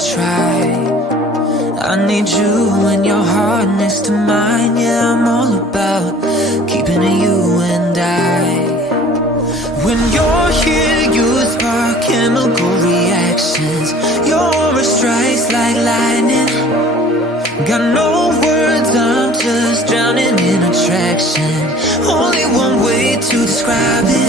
try. I need you and your heart next to mine. Yeah, I'm all about keeping it you and I. When you're here, you spark chemical reactions. Your aura strikes like lightning. Got no words, I'm just drowning in attraction. Only one way to describe it.